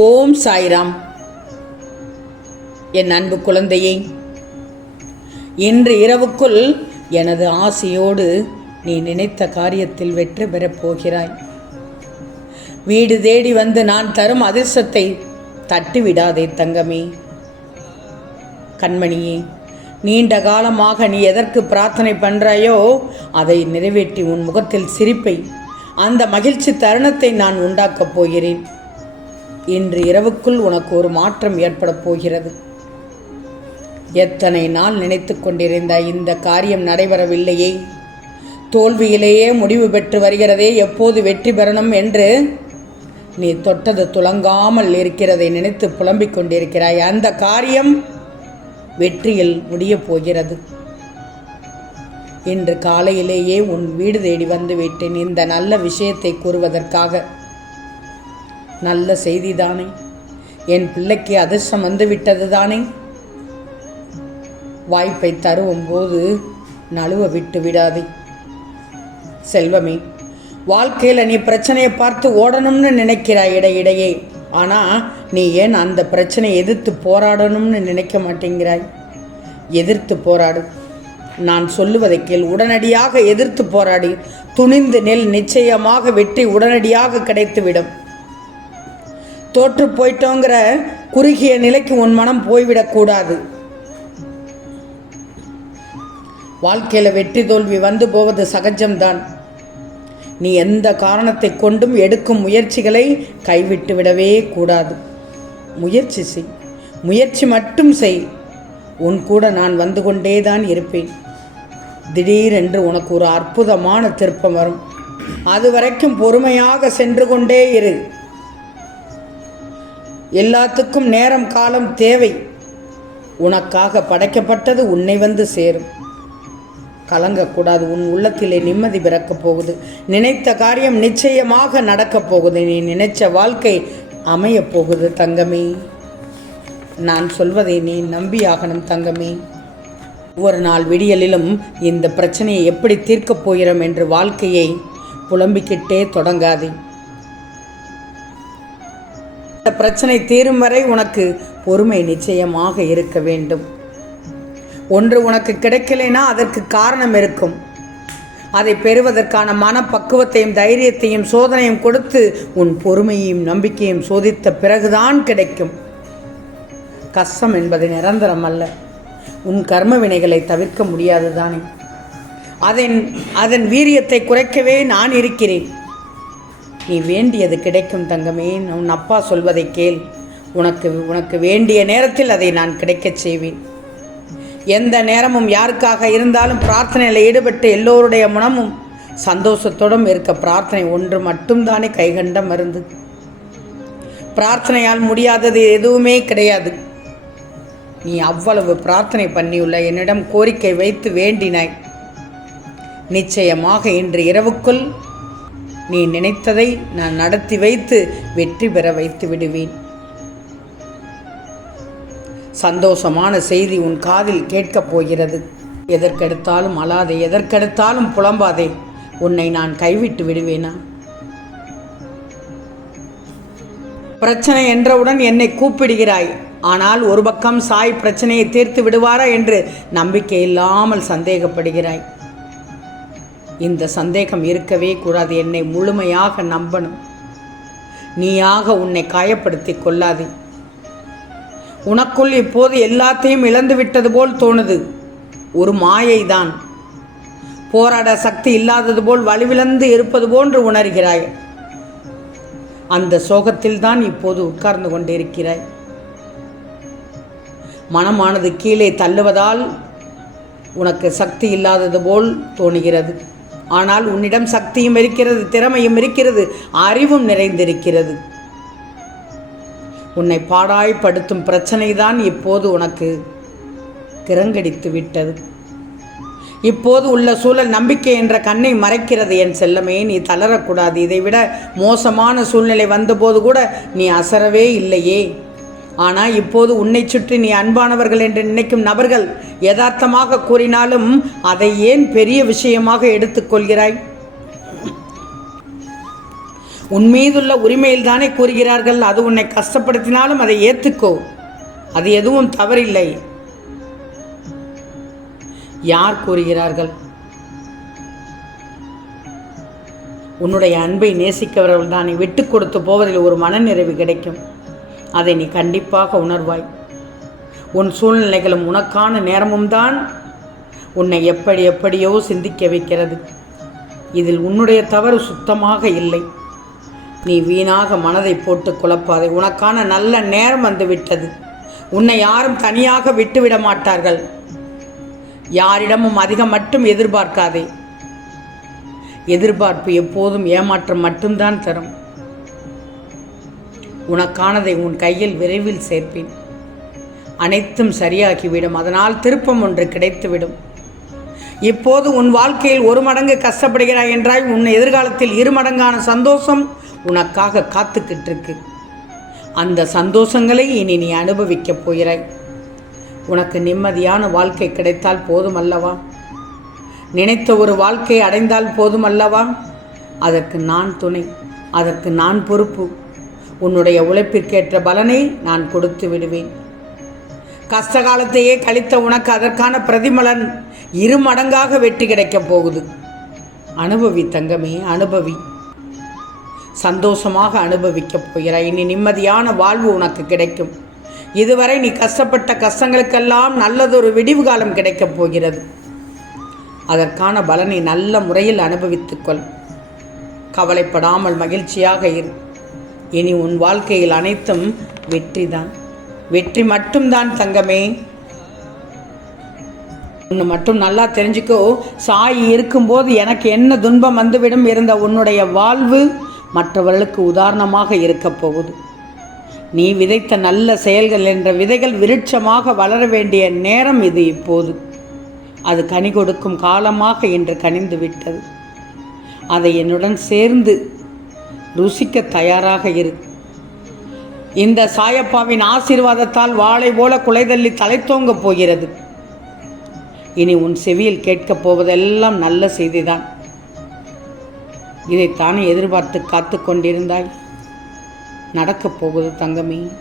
ஓம் சாய்ராம். என் அன்பு குழந்தையே இன்று இரவுக்குள் எனது ஆசையோடு நீ நினைத்த காரியத்தில் வெற்றி பெறப் போகிறாய். வீடு தேடி வந்து நான் தரும் அதிர்ஷ்டத்தை தட்டி விடாதே தங்கமே. கண்மணியே நீண்ட காலமாக நீ எதற்கு பிரார்த்தனை பண்ணுறாயோ அதை நிறைவேற்றி உன் முகத்தில் சிரிப்பை அந்த மகிழ்ச்சி தருணத்தை நான் உண்டாக்கப் போகிறேன். இன்று இரவுக்குள் உனக்கு ஒரு மாற்றம் ஏற்படப் போகிறது. எத்தனை நாள் நினைத்து கொண்டிருந்த இந்த காரியம் நடைபெறவில்லையே? தோல்வியிலேயே முடிவு பெற்று வருகிறதே எப்போது வெற்றி பெறணும் என்று? நீ தொட்டது துலங்காமல் இருக்கிறதை நினைத்து புலம்பிக் கொண்டிருக்கிறாய். அந்த காரியம் வெற்றியில் முடியப் போகிறது. இன்று காலையிலேயே உன் வீடு தேடி வந்து விட்டேன். இந்த நல்ல விஷயத்தை கூறுவதற்காக நல்ல செய்தி தானே என் பிள்ளைக்கு அதிர்ஷ்டம் வந்து விட்டது தானே வாய்ப்பை தருவும் போது நழுவ விட்டு விடாதே. செல்வமே வாழ்க்கையில் நீ பிரச்சனையை பார்த்து ஓடணும்னு நினைக்கிறாய் இடையிடையே ஆனால் நீ ஏன் அந்த பிரச்சனையை எதிர்த்து போராடணும்னு நினைக்க மாட்டேங்கிறாய்? எதிர்த்து போராடு. நான் சொல்லுவதை கேள். உடனடியாக எதிர்த்து போராடி. துணிந்து நெல் நிச்சயமாக வெற்றி உடனடியாக கிடைத்துவிடும். தோற்று போயிட்டோங்கிற குறுகிய நிலைக்கு உன் மனம் போய்விடக்கூடாது. வாழ்க்கையில் வெற்றி தோல்வி வந்து போவது சகஜம்தான். நீ எந்த காரணத்தை கொண்டும் எடுக்கும் முயற்சிகளை கைவிட்டு விடவே கூடாது. முயற்சி செய். முயற்சி மட்டும் செய். உன் கூட நான் வந்து கொண்டே தான் இருப்பேன். திடீரென்று உனக்கு ஒரு அற்புதமான திருப்பம் வரும். அது வரைக்கும் பொறுமையாக சென்று கொண்டே இரு. எல்லாத்துக்கும் நேரம் காலம் தேவை. உனக்காக படைக்கப்பட்டது உன்னை வந்து சேரும். கலங்கக்கூடாது உன் உள்ளத்திலே நிம்மதி பிறக்கப் போகுது. நினைத்த காரியம் நிச்சயமாக நடக்கப் போகுது. நீ நினைச்ச வாழ்க்கை அமையப் போகுது தங்கமே. நான் சொல்வதை நீ நம்பியாகணும் தங்கமே. ஒவ்வொரு நாள் விடியலிலும் இந்த பிரச்சனையை எப்படி தீர்க்கப் போகிறோம் என்று வாழ்க்கையை புலம்பிக்கிட்டே தொடங்காதே. இந்த பிரச்சனை தீரும் வரை உனக்கு பொறுமை நிச்சயமாக இருக்க வேண்டும். ஒன்று உனக்கு கிடைக்கலைனா அதற்கு காரணம் இருக்கும். அதை பெறுவதற்கான மனப்பக்குவத்தையும் தைரியத்தையும் சோதனையும் கொடுத்து உன் பொறுமையையும் நம்பிக்கையும் சோதித்த பிறகுதான் கிடைக்கும். கஷ்டம் என்பது நிரந்தரம் அல்ல. உன் கர்ம வினைகளை தவிர்க்க முடியாது தானே அதன் அதன் வீரியத்தை குறைக்கவே நான் இருக்கிறேன். நீ வேண்டியது கிடைக்கும் தங்கமே. உன் அப்பா சொல்வதை கேள். உனக்கு உனக்கு வேண்டிய நேரத்தில் அதை நான் கிடைக்கச் செய்வேன். எந்த நேரமும் யாருக்காக இருந்தாலும் பிரார்த்தனையில் ஈடுபட்டு எல்லோருடைய மனமும் சந்தோஷத்தோடும் இருக்க பிரார்த்தனை ஒன்று மட்டும்தானே கைகண்ட மருந்து. பிரார்த்தனையால் முடியாதது எதுவுமே கிடையாது. நீ அவ்வளவு பிரார்த்தனை பண்ணியுள்ள என்னிடம் கோரிக்கை வைத்து வேண்டினாய். நிச்சயமாக இன்று இரவுக்குள் நீ நினைத்ததை நான் நடத்தி வைத்து வெற்றி பெற வைத்து விடுவேன். சந்தோஷமான செய்தி உன் காதில் கேட்கப் போகிறது. எதற்கெடுத்தாலும் அழாதே எதற்கெடுத்தாலும் புலம்பாதே உன்னை நான் கைவிட்டு விடுவேனா? பிரச்சனை என்றவுடன் என்னை கூப்பிடுகிறாய். ஆனால் ஒரு பக்கம் சாய் பிரச்சனையை தீர்த்து விடுவாரா என்று நம்பிக்கை இல்லாமல் சந்தேகப்படுகிறாய். இந்த சந்தேகம் இருக்கவே கூடாது. என்னை முழுமையாக நம்பணும். நீயாக உன்னை காயப்படுத்தி கொள்ளாதே. உனக்குள் இப்போது எல்லாத்தையும் இழந்து விட்டது போல் தோணுது. ஒரு மாயைதான். போராட சக்தி இல்லாதது போல் வலுவிழந்து இருப்பது போன்று உணர்கிறாய். அந்த சோகத்தில் தான் இப்போது உட்கார்ந்து கொண்டிருக்கிறாய். மனமானது கீழே தள்ளுவதால் உனக்கு சக்தி இல்லாதது போல் தோணுகிறது. ஆனால் உன்னிடம் சக்தியும் இருக்கிறது திறமையும் இருக்கிறது அறிவும் நிறைந்திருக்கிறது. உன்னை பாடாய்ப்படுத்தும் பிரச்சனைதான் இப்போது உனக்கு கிரங்கடித்து விட்டது. இப்போது உள்ள சூழல் நம்பிக்கை என்ற கண்ணை மறைக்கிறது. என் செல்லமே நீ தளரக்கூடாது. இதைவிட மோசமான சூழ்நிலை வந்தபோது கூட நீ அசரவே இல்லையே. ஆனால் இப்போது உன்னை சுற்றி நீ அன்பானவர்கள் என்று நினைக்கும் நபர்கள் யதார்த்தமாக கூறினாலும் அதை ஏன் பெரிய விஷயமாக எடுத்துக்கொள்கிறாய்? உன் மீதுள்ள உரிமையில் தானே கூறுகிறார்கள். அது உன்னை கஷ்டப்படுத்தினாலும் அதை ஏற்றுக்கோ அது எதுவும் தவறில்லை. யார் கூறுகிறார்கள்? உன்னுடைய அன்பை நேசிக்கவர்கள் தான் நீ விட்டு கொடுத்து போவதில் ஒரு மனநிறைவு கிடைக்கும். அதை நீ கண்டிப்பாக உணர்வாய். உன் சூழ்நிலைகளும் உனக்கான நேரமும் தான் உன்னை எப்படி எப்படியோ சிந்திக்க வைக்கிறது. இதில் உன்னுடைய தவறு சுத்தமாக இல்லை. நீ வீணாக மனதை போட்டு குழப்பாதே. உனக்கான நல்ல நேரம் வந்து விட்டது உன்னை யாரும் தனியாக விட்டுவிட மாட்டார்கள். யாரிடமும் அதிகம் மட்டும் எதிர்பார்க்காதே. எதிர்பார்ப்பு எப்போதும் ஏமாற்றம் மட்டும்தான் தரும். உனக்கானதை உன் கையில் விரைவில் சேர்ப்பேன். அனைத்தும் சரியாகிவிடும். அதனால் திருப்பம் ஒன்று கிடைத்துவிடும். இப்போது உன் வாழ்க்கையில் ஒரு மடங்கு கஷ்டப்படுகிறாய் என்றாய் உன் எதிர்காலத்தில் இரு மடங்கான சந்தோஷம் உனக்காக காத்துக்கிட்டு இருக்கு அந்த சந்தோஷங்களை இனி நீ அனுபவிக்கப் போகிறாய். உனக்கு நிம்மதியான வாழ்க்கை கிடைத்தால் போதும் அல்லவா நினைத்த ஒரு வாழ்க்கை அடைந்தால் போதும் அல்லவா அதற்கு நான் துணை அதற்கு நான் பொறுப்பு. உன்னுடைய உழைப்பிற்கேற்ற பலனை நான் கொடுத்து விடுவேன். கஷ்ட காலத்தையே கழித்த உனக்கு அதற்கான பிரதிமலன் இரு மடங்காக வெற்றி கிடைக்கப் போகுது. அனுபவி தங்கமே அனுபவி. சந்தோஷமாக அனுபவிக்கப் போகிறாய் இனி நிம்மதியான வாழ்வு உனக்கு கிடைக்கும். இதுவரை நீ கஷ்டப்பட்ட கஷ்டங்களுக்கெல்லாம் நல்லதொரு விடிவு காலம் கிடைக்கப் போகிறது. அதற்கான பலனை நல்ல முறையில் அனுபவித்துக்கொள் கவலைப்படாமல் மகிழ்ச்சியாக இரு. இனி உன் வாழ்க்கையில் அனைத்தும் வெற்றிதான். வெற்றி மட்டும்தான் தங்கமே. ஒன்று மட்டும் நல்லா தெரிஞ்சுக்கோ. சாய் இருக்கும்போது எனக்கு என்ன துன்பம் வந்துவிடும் இருந்த உன்னுடைய வாழ்வு மற்றவர்களுக்கு உதாரணமாக இருக்கப் போகுது. நீ விதைத்த நல்ல செயல்கள் என்ற விதைகள் விருட்சமாக வளர வேண்டிய நேரம் இது இப்போது. அது கனி கொடுக்கும் காலமாக இன்று கனிந்து விட்டது அதை என்னுடன் சேர்ந்து ருசிக்க தயாராக இரு. இந்த சாயப்பாவின் ஆசீர்வாதத்தால் வாளை போல குலைதள்ளி தலைத்தோங்க போகிறது. இனி உன் செவியில் கேட்கப் போவதெல்லாம் நல்ல செய்திதான். இதைத்தானே எதிர்பார்த்து காத்து கொண்டிருந்தாய்? நடக்கப் போகுது தங்கமே.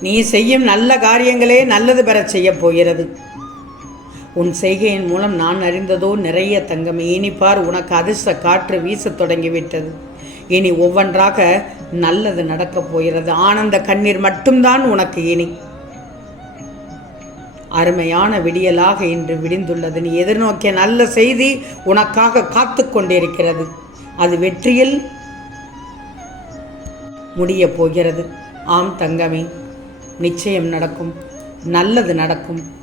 நீ செய்யும் நல்ல காரியங்களே நல்லது பெறச் செய்யப் போகிறது. உன் செய்கையின் மூலம் நான் அறிந்ததோ நிறைய தங்கமே. இனி பார் உனக்கு அதிர்ஷ்ட காற்று வீசத் தொடங்கிவிட்டது. இனி ஒவ்வொன்றாக நல்லது நடக்கப் போகிறது. ஆனந்த கண்ணீர் மட்டும்தான் உனக்கு இனி. அருமையான விடியலாக இன்று விடிந்துள்ளது. நீ எதிர்நோக்கிய நல்ல செய்தி உனக்காக காத்து கொண்டிருக்கிறது. அது வெற்றியில் முடிய போகிறது. ஆம் தங்கமே நிச்சயம் நடக்கும். நல்லது நடக்கும்.